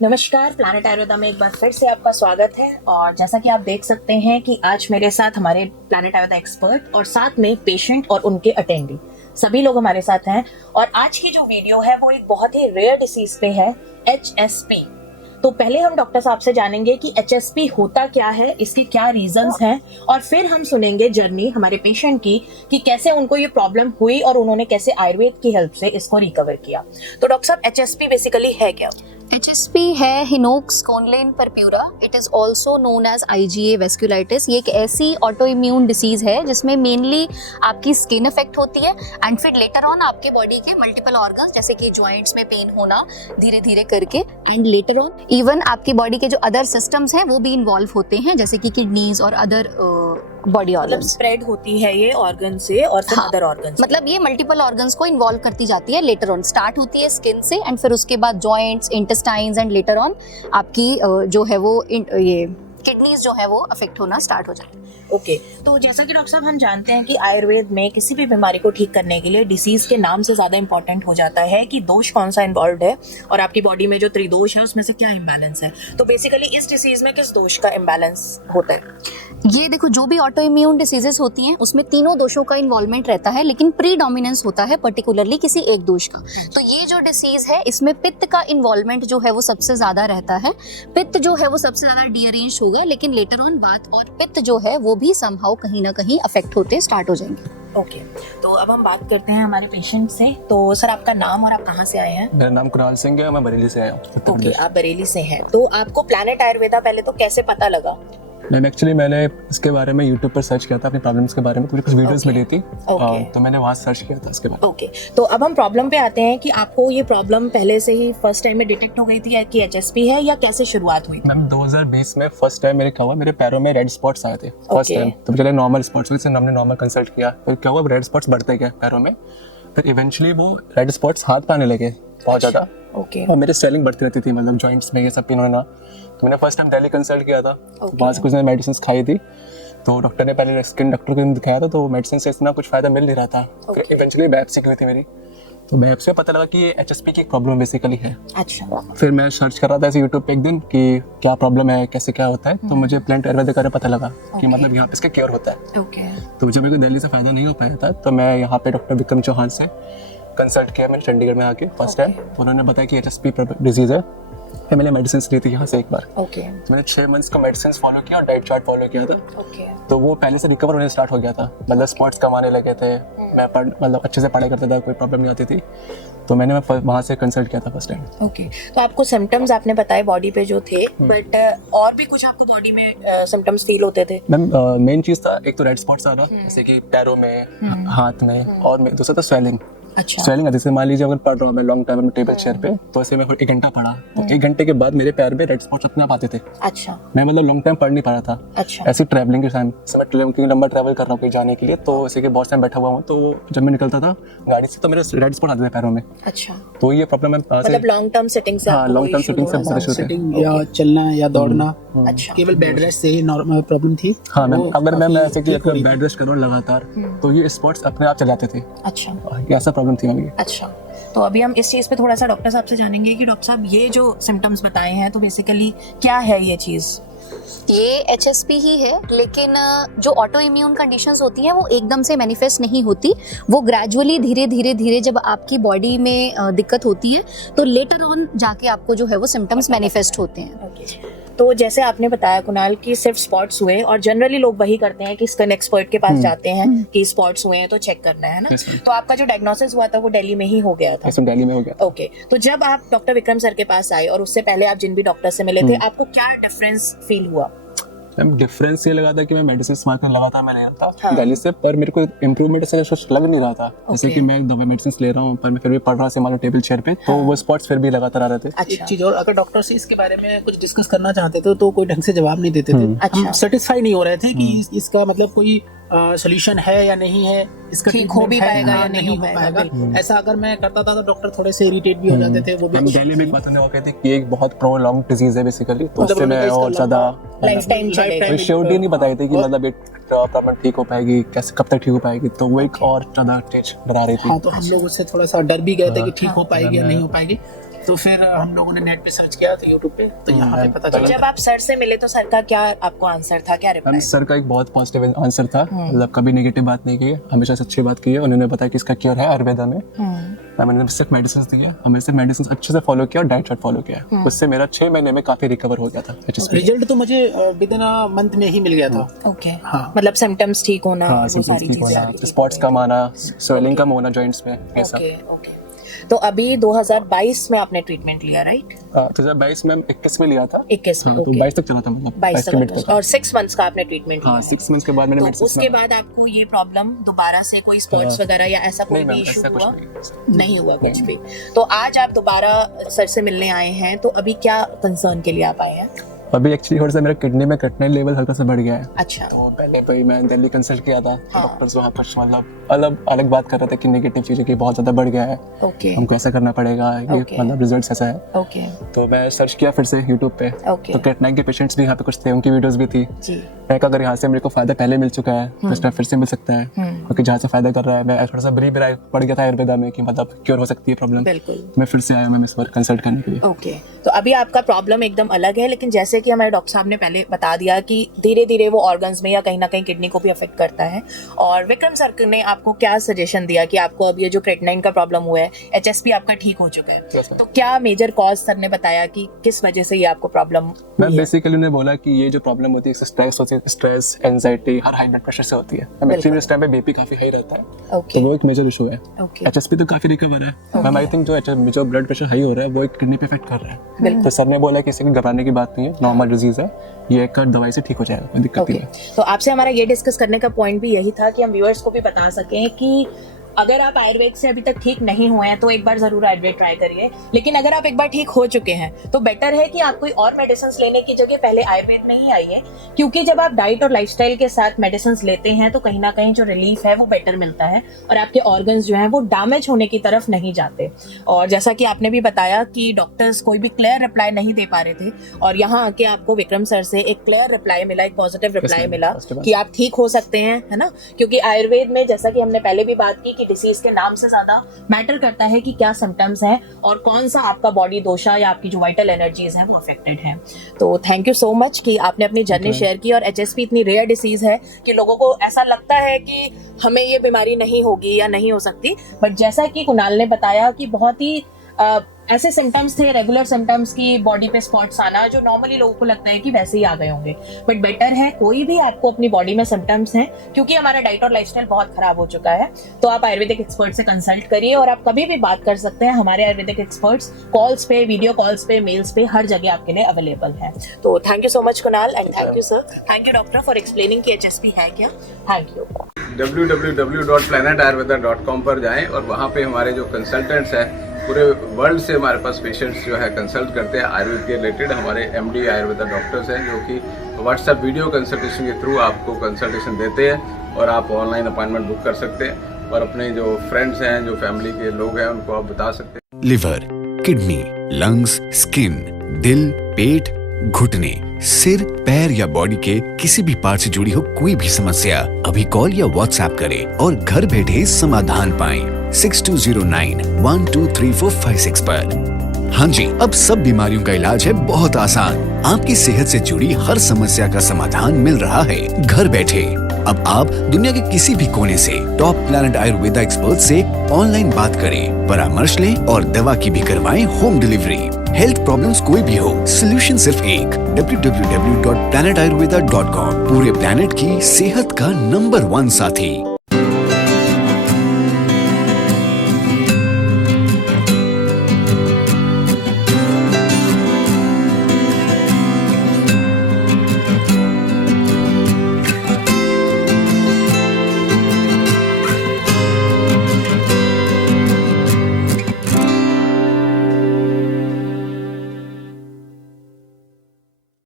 नमस्कार, प्लैनेट आयुर्वेदा में एक बार फिर से आपका स्वागत है। और जैसा कि आप देख सकते हैं कि आज मेरे साथ हमारे प्लैनेट आयुर्वेदा एक्सपर्ट और साथ में पेशेंट और उनके अटेंडी सभी लोग हमारे साथ हैं। और आज की जो वीडियो है वो एक बहुत ही रेयर डिसीज पे है, HSP। तो पहले हम डॉक्टर साहब से जानेंगे कि HSP होता क्या है, इसके क्या रीजंस हैं, और फिर हम सुनेंगे जर्नी हमारे पेशेंट की कि कैसे उनको ये प्रॉब्लम हुई और उन्होंने कैसे आयुर्वेद की हेल्प से इसको रिकवर किया। तो डॉक्टर साहब, HSP बेसिकली है क्या? HSP है Henoch Schonlein purpura. It is also known as IgA vasculitis. ये एक ऐसी ऑटो इम्यून डिसीज है जिसमें मेनली आपकी स्किन अफेक्ट होती है एंड फिर लेटर ऑन आपके बॉडी के मल्टीपल ऑर्गन्स जैसे कि जॉइंट्स में पेन होना धीरे धीरे करके, एंड लेटर ऑन इवन आपकी बॉडी के जो अदर सिस्टम्स हैं वो भी इन्वॉल्व होते हैं जैसे कि किडनीज और अदर बॉडी ऑर्गन्स। स्प्रेड होती है ये ऑर्गन से और फिर अदर ऑर्गन्स, मतलब ये मल्टीपल ऑर्गन्स को इन्वॉल्व करती जाती है। लेटर ऑन स्टार्ट होती है स्किन से एंड फिर उसके बाद joints, intestines and later on आपकी जो है वो ये किडनीज जो है वो अफेक्ट होना स्टार्ट हो जाती है। ओके, तो जैसा कि डॉक्टर साहब हम जानते हैं कि आयुर्वेद में किसी भी बीमारी को ठीक करने के लिए डिसीज के नाम से ज्यादा इंपॉर्टेंट हो जाता है कि दोष कौन सा इन्वॉल्व है और आपकी बॉडी में जो त्रिदोष है उसमें से क्या इम्बैलेंस है। तो बेसिकली इस डिसीज में किस दोष का इम्बैलेंस होता है? ये देखो, जो भी ऑटो इम्यून डिसीजेस होती हैं उसमें तीनों दोषों का इन्वॉल्वमेंट रहता है, लेकिन प्रीडोमिनेंस होता है पर्टिकुलरली किसी एक दोष का। तो ये जो डिसीज है इसमें पित्त का इन्वॉल्वमेंट जो है वो सबसे ज्यादा रहता है। पित्त जो है वो सबसे ज्यादा डीअरेंज होगा, लेकिन लेटर ऑन बात और पित्त जो है वो भी समहाउ कहीं ना कहीं अफेक्ट होते स्टार्ट हो जाएंगे। ओके, तो अब हम बात करते हैं हमारे पेशेंट से। तो सर, आपका नाम और आप कहाँ से आए हैं? मेरा नाम कुणाल सिंह है, मैं बरेली से आया हूँ। ओके, आप बरेली से हैं। तो आपको प्लैनेट आयुर्वेदा पहले तो कैसे पता लगा? मैंने इसके बारे में YouTube पर सर्च किया था, अपनी प्रॉब्लम्स के बारे में मुझे कुछ वीडियोस मिली थी। तो मैंने वहाँ सर्च किया था इसके बारे में। ओके, तो अब हम प्रॉब्लम पे आते हैं कि आपको ये प्रॉब्लम पहले से ही फर्स्ट टाइम में डिटेक्ट हो गई थी कि HSP है, या कैसे शुरुआत हुई? मैम 2020 में फर्स्ट टाइम मेरे क्या हुआ, मेरे पैरों में रेड स्पॉट्स आए थे फर्स्ट टाइम। तो चले नॉर्मल स्पॉट्स हुए, हमने नॉर्मल कंसल्ट किया, फिर क्या हुआ रेड स्पॉट्स बढ़ते गए पैरों में, फिर इवेंचुअली वो रेड स्पॉट्स हाथ पे आने लगे बहुत ज्यादा। ओके, और मेरी स्वेलिंग बढ़ती रहती थी, मतलब जॉइंट्स में ये सब पेन होना। तो मैंने फर्स्ट टाइम दिल्ली कंसल्ट किया था, वहाँ से कुछ मेडिसिन खाई थी। तो डॉक्टर ने पहले स्किन डॉक्टर को दिखाया था, तो मेडिसिन से इतना कुछ फायदा मिल नहीं रहा था। इवेंचुअली बायोप्सी हुई थी मेरी, तो बायोप्सी में पता लगा कि ये HSP की प्रॉब्लम बेसिकली है। अच्छा, फिर मैं सर्च कर रहा था ऐसे यूट्यूब पे एक दिन कि क्या प्रॉब्लम है, कैसे क्या होता है। तो मुझे प्लांट आयुर्वेदिक का पता लगा कि मतलब यहाँ पे इसका क्योर होता है। ओके, तो जब मेरे को दिल्ली से फायदा नहीं हो पाया था, तो मैं यहाँ पे डॉक्टर विक्रम चौहान से कंसल्ट किया मैंने चंडीगढ़ में आके फर्स्ट टाइम। तो उन्होंने बताया कि HSP डिजीज है। फिर मैंने मेडिसिन ली थी यहाँ से एक बार। ओके, तो मैंने 6 मंथ्स का मेडिसिन फॉलो किया और डाइट चार्ट फॉलो किया था। ओके, तो वो पहले से रिकवर होने स्टार्ट हो गया था, मतलब स्पॉट्स कम आने लगे थे। मैं मतलब अच्छे से पढ़ाई करता था, कोई प्रॉब्लम नहीं आती थी। तो मैंने वहाँ से कंसल्ट किया था फर्स्ट टाइम। ओके, तो आपको सिम्टम्स आपने बताए बॉडी पे जो थे, बट और भी कुछ आपको बॉडी में सिम्टम्स फील होते थे? मैम मेन चीज़ था, एक तो रेड स्पॉट्स आ रहा, जैसे कि पैरों में, हाथ में, और दूसरा था स्वेलिंग। अच्छा, स्वेलिंग जैसे मान लीजिए अगर पढ़ रहा हूँ मैं लॉन्ग टाइम में टेबल चेयर पे, तो ऐसे मैं 1 घंटा पढ़ा, तो 1 घंटे के बाद मेरे पैर में रेड स्पॉट्स अपने आप आते थे। अच्छा, मैं मतलब लॉन्ग टाइम पढ़ नहीं पा रहा था। अच्छा, ऐसी ट्रैवलिंग के टाइम क्योंकि लंबा ट्रैवल कर रहा हूँ कहीं जाने के लिए, तो ऐसे कि बहुत टाइम बैठा हुआ हूँ, तो जब मैं निकलता था गाड़ी से तो मेरे रेड स्पॉट आते थे पैरों में। अच्छा, तो ये प्रॉब्लम है मतलब लॉन्ग टर्म सेटिंग से? हाँ, लॉन्ग टर्म सेटिंग से सेटिंग या चलना या दौड़ना, अच्छा, केवल बेड रेस्ट से ही नॉर्मल प्रॉब्लम थी। हाँ मैम, अगर मैं ऐसे कि अगर बेड रेस्ट करूँ लगातार, तो ये स्पॉट्स अपने आप चल जाते थे। अच्छा, ये ऐसा प्रॉब्लम थी मैम। अच्छा, तो अभी हम इस चीज़ पे थोड़ा सा डॉक्टर साहब से जानेंगे कि डॉक्टर साहब ये जो सिम्टम्स बताए हैं तो बेसिकली क्या है ये चीज़? ये HSP ही है, लेकिन जो ऑटो इम्यून कंडीशंस होती हैं वो एकदम से मैनिफेस्ट नहीं होती। वो ग्रेजुअली धीरे धीरे धीरे जब आपकी बॉडी में दिक्कत होती है तो लेटर ऑन जाके आपको जो है वो सिम्टम्स मैनिफेस्ट होते हैं। तो जैसे आपने बताया कुणाल कि सिर्फ स्पॉट्स हुए, और जनरली लोग वही करते हैं कि स्किन एक्सपर्ट के पास जाते हैं कि स्पॉट्स हुए हैं तो चेक करना है ना। तो आपका जो डायग्नोसिस हुआ था वो दिल्ली में ही हो गया था? दिल्ली में हो गया। ओके, तो जब आप डॉक्टर विक्रम सर के पास आए और उससे पहले आप जिन भी डॉक्टर से मिले थे, आपको क्या डिफरेंस फील हुआ? मैम डिफरेंस ये लगा था कि मैं मेडिसिन लगातार मैं ले रहा था दिल्ली से, पर मेरे को इम्प्रूवमेंट से कुछ लग नहीं रहा था। जैसे कि मैं दवा मेडिसिन ले रहा हूँ, पर मैं फिर भी पढ़ रहा से मान लो टेबल चेयर पे, तो वो स्पॉट्स फिर भी लगातार आ रहे थे। एक चीज और, अगर डॉक्टर से इसके बारे में कुछ डिस्कस करना चाहते थे तो कोई ढंग से जवाब नहीं देते थे। हम सेटिस्फाई नहीं हो रहे थे कि इसका मतलब कोई सोल्यूशन है या नहीं है, इसका ठीक हो भी treatment है पाएगा या या नहीं नहीं हो हो पाएगा, पाएगा। ऐसा अगर मैं करता था तो डॉक्टर थोड़े से इरिटेट भी हो जाते थे। वो भी हम दिल्ली में एक बात वो कहते हैं कि एक बहुत प्रोलॉन्ग डिजीज है बेसिकली, तो उससे मैं और ज्यादा लाइफ टाइम चलेगा। कोई श्योरिटी नहीं बताई थी कि मतलब ये प्रॉब्लम ठीक हो पाएगी, कैसे कब तक ठीक हो पाएगी, तो वो एक और ज्यादा स्टेज डरा रही थी। हाँ, तो हम लोग उससे थोड़ा सा डर भी गए थे कि ठीक हो पाएगी या नहीं हो पाएगी। तो फिर हम लोगों ने नेट पे सर्च किया तो यूट्यूब पे, तो यहाँ पे पता तो चला। जब आप सर से मिले तो सर का क्या आपको आंसर था, क्या रिप्लाई? सर का एक बहुत पॉजिटिव आंसर था, मतलब कभी नेगेटिव बात नहीं की है, हमेशा सच्ची बात की है। उन्होंने बताया कि इसका क्योर है आयुर्वेदा में। मैंने सिर्फ मेडिसिन दी है, हमें सिर्फ मेडिसिन अच्छे से फॉलो किया और डाइट चार्ट फॉलो किया। उससे मेरा 6 महीने में काफी रिकवर हो गया था। रिजल्ट तो मुझे विद इन अ मंथ में ही मिल गया था। ओके, हाँ। मतलब सिम्टम्स ठीक होना, हाँ, वो सारी चीजें। स्पॉट्स कम आना, स्वेलिंग कम होना जॉइंट्स में, ऐसा। Okay okay. तो अभी 2022 में आपने ट्रीटमेंट लिया, राइट? 2022 में 21 में लिया था। 21 में, तो ओके। 22 तक चला था, मतलब 22 के मिड तक, तक। और 6 मंथ्स का आपने ट्रीटमेंट लिया हाँ, है। 6 मंथ्स के बाद मैंने तो मेडिसिन उसके बाद आपको ये प्रॉब्लम दोबारा से कोई स्पॉट्स वगैरह या ऐसा कोई भी इशू हुआ? नहीं हुआ कुछ भी। तो आज आप दोबारा सर से मिलने आए हैं, तो अभी क्या कंसर्न के लिए आप आए हैं? अभी एक्चुअली थोड़ा सा मेरा किडनी में क्रिएटिनिन लेवल हल्का सा बढ़ गया है। अच्छा। तो पहले तो ही मैं दिल्ली कंसल्ट किया था, हाँ। डॉक्टर्स वहाँ कुछ मतलब अलग अलग बात कर रहे थे कि नेगेटिव चीज़ें की बहुत ज़्यादा बढ़ गया है, ओके हमको ऐसा करना पड़ेगा, ये Okay. मतलब रिजल्ट ऐसा है। ओके तो मैं सर्च किया फिर से यूट्यूब पे, ओके तो क्रिएटिनिन के पेशेंट्स भी यहाँ पे कुछ थे, उनकी वीडियोस भी थी। जी। मैं कहा अगर यहाँ से मेरे को फायदा पहले मिल चुका है तो इस टाइम फिर से मिल सकता है, क्योंकि जहाँ से फायदा कर रहा है, मैं थोड़ा सा बिलीव पड़ गया था आयुर्वेदा में कि मतलब क्योर हो सकती है प्रॉब्लम। बिल्कुल। मैं फिर से आया मैम इस बार कंसल्ट करने के लिए। ओके, तो अभी आपका प्रॉब्लम एकदम अलग है, लेकिन जैसे कि हमारे डॉक्टर साहब ने पहले बता दिया कि धीरे धीरे वो ऑर्गन्स में या कहीं ना कहीं किडनी को भी अफेक्ट करता है। और विक्रम सर ने आपको क्या सजेशन दिया कि आपको अब ये जो क्रिएटिनिन का प्रॉब्लम हुआ है, HSP आपका ठीक हो चुका है, Yes, sir. तो क्या मेजर कॉज सर ने बताया कि किस वजह से ये आपको प्रॉब्लम? मैम बेसिकली उन्होंने बोला कि ये जो प्रॉब्लम होती है स्ट्रेस होती है, स्ट्रेस एंजाइटी हर हाई ब्लड प्रेशर से होती है। मैम एक्चुअली इस टाइम पे बीपी काफी हाई रहता है, तो ओके वो एक मेजर इशू है। ओके HSP तो काफी रिकवर है मैम। आई थिंक जो ब्लड प्रेशर हाई हो रहा है वो एक किडनी पे इफेक्ट कर रहा है। बिल्कुल। तो सर ने बोला कि इसे घबराने की बात नहीं है, नॉर्मल डिजीज है, ये एक दवाई से ठीक हो जाएगा, कोई दिक्कत ओके, नहीं है। तो आपसे हमारा ये डिस्कस करने का पॉइंट भी यही था कि हम व्यूअर्स को भी बता सकें कि अगर आप आयुर्वेद से अभी तक ठीक नहीं हुए हैं तो एक बार जरूर आयुर्वेद ट्राई करिए, लेकिन अगर आप एक बार ठीक हो चुके हैं तो बेटर है कि आप कोई और मेडिसिन लेने की जगह पहले आयुर्वेद में ही आइए, क्योंकि जब आप डाइट और लाइफस्टाइल के साथ मेडिसिन लेते हैं तो कहीं ना कहीं जो रिलीफ है वो बेटर मिलता है और आपके ऑर्गन्स जो हैं वो डैमेज होने की तरफ नहीं जाते। और जैसा कि आपने भी बताया कि डॉक्टर्स कोई भी क्लियर रिप्लाई नहीं दे पा रहे थे, और यहाँ आके आपको विक्रम सर से एक क्लियर रिप्लाई मिला, एक पॉजिटिव रिप्लाई ma'am. मिला उसके बाद? कि आप ठीक हो सकते हैं, है ना? क्योंकि आयुर्वेद में जैसा कि हमने पहले भी बात की कि डिसीज के नाम से ज्यादा मैटर करता है कि क्या सिम्टम्स हैं और कौन सा आपका बॉडी दोषा या आपकी जो वाइटल एनर्जीज हैं वो अफेक्टेड हैं। तो थैंक यू सो मच कि आपने अपनी जर्नी शेयर की। और HSP इतनी रेयर डिसीज है कि लोगों को ऐसा लगता है कि हमें ये बीमारी नहीं होगी या नहीं हो सकती, बट जैसा कि कुणाल ने बताया कि बहुत ही ऐसे सिम्टम्स थे, रेगुलर सिम्टम्स की बॉडी पे स्पॉट्स आना, जो नॉर्मली लोगों को लगता है कि वैसे ही आ गए होंगे, बट बेटर है कोई भी आपको अपनी बॉडी में सिम्टम्स हैं, क्योंकि हमारा डाइट और लाइफस्टाइल बहुत खराब हो चुका है, तो आप आयुर्वेदिक एक्सपर्ट से कंसल्ट करिए और आप कभी भी बात कर सकते हैं। हमारे आयुर्वेदिक एक्सपर्ट्स कॉल्स पे, वीडियो कॉल्स पे, मेल्स पे, हर जगह आपके लिए अवेलेबल है। तो thank you so much Kunal and thank you sir, thank you doctor for explaining कि HSP है क्या। Thank you. www.planetayurveda.com पर जाएं और वहाँ पे हमारे जो कंसल्टेंट्स हैं पूरे वर्ल्ड से हमारे पास पेशेंट्स जो है कंसल्ट करते हैं आयुर्वेद के रिलेटेड। हमारे MD आयुर्वेदा डॉक्टर्स हैं जो कि व्हाट्सएप वीडियो कंसल्टेशन के थ्रू आपको कंसल्टेशन देते हैं और आप ऑनलाइन अपॉइंटमेंट बुक कर सकते हैं और अपने जो फ्रेंड्स हैं, जो फैमिली के लोग हैं, उनको आप बता सकते हैं। लिवर, किडनी, लंग्स, स्किन, दिल, पेट, घुटने, सिर, पैर या बॉडी के किसी भी पार्ट से जुड़ी हो कोई भी समस्या, अभी कॉल या व्हाट्सएप करें और घर बैठे समाधान पाएं 6209123456 पर। हाँ जी, अब सब बीमारियों का इलाज है बहुत आसान। आपकी सेहत से जुड़ी हर समस्या का समाधान मिल रहा है घर बैठे। अब आप दुनिया के किसी भी कोने से टॉप प्लैनेट आयुर्वेदा एक्सपर्ट से ऑनलाइन बात करें, परामर्श लें और दवा की भी करवाएं होम डिलीवरी। हेल्थ प्रॉब्लम्स कोई भी हो, सोल्यूशन सिर्फ एक, www.planetayurveda.com। पूरे प्लैनेट की सेहत का नंबर 1 साथी।